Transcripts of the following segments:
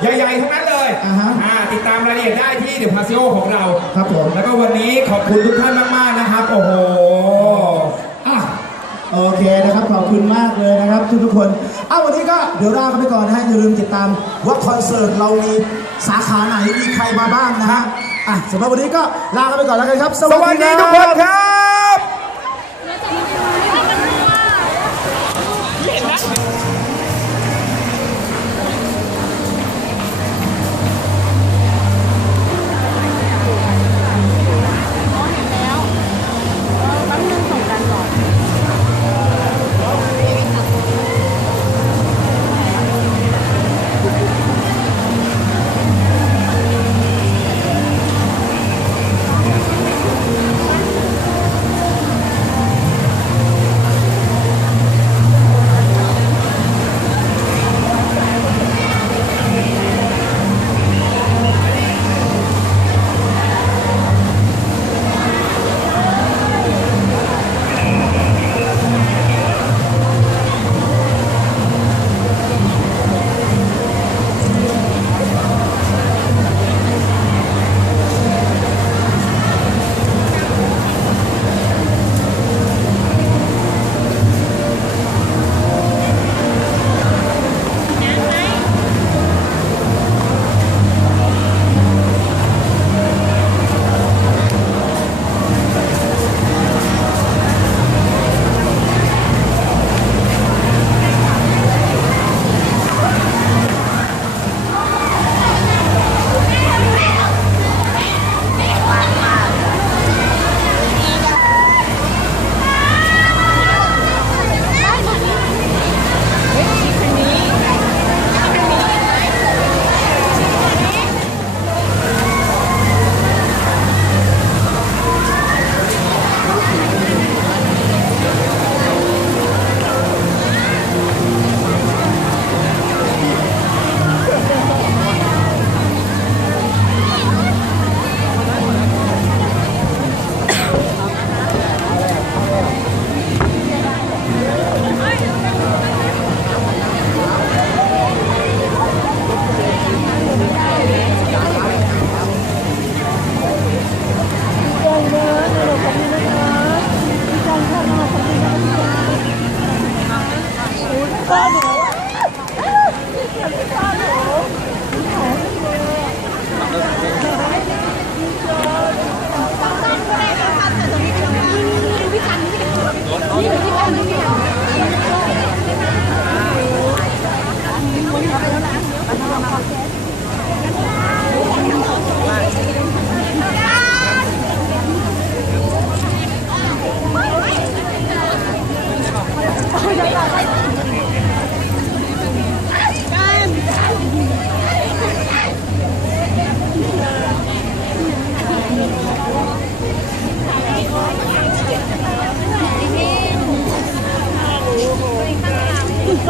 ใหญ่ๆทั้งนั้นเลยอ่าฮะ อ่าติดตามรายละเอียดได้ที่เดอะพาซิโอของเรา ครับผมแล้วก็วันนี้ขอบคุณทุกท่านมากๆนะครับ โอ้โห อะโอเคนะครับขอบคุณมากเลยนะครับทุกทุกๆคนอ้าววันนี้ก็เดี๋ยวลากันไปก่อนนะฮะอย่าลืมติดตามว่าคอนเสิร์ตเรามีสาขาไหนมีใครมาบ้างนะฮะอะสำหรับวันนี้ก็ลากันไปก่อนแล้วกันครับสวัสดีทุกคนครับ เ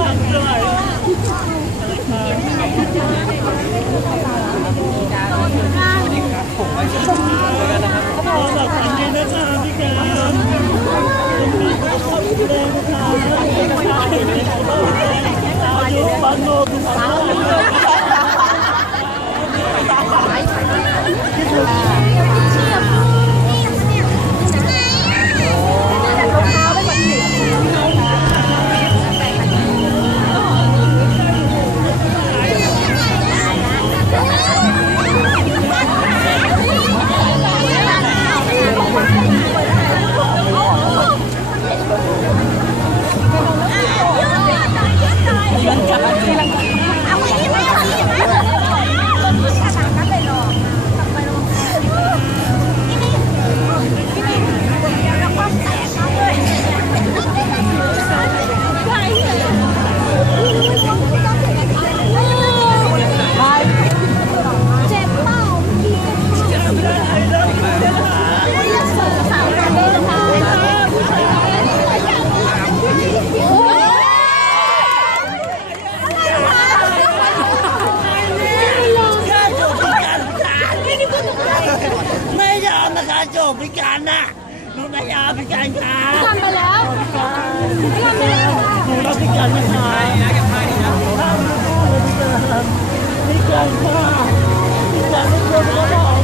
ไม่ยอมนะคะโจบพิการนะหนูไม่ยอมพิการค่ะทำไปแล้วทำไปแล้วหนูรับพิการนะคะการค่ะแต่ทุกคนก็บอก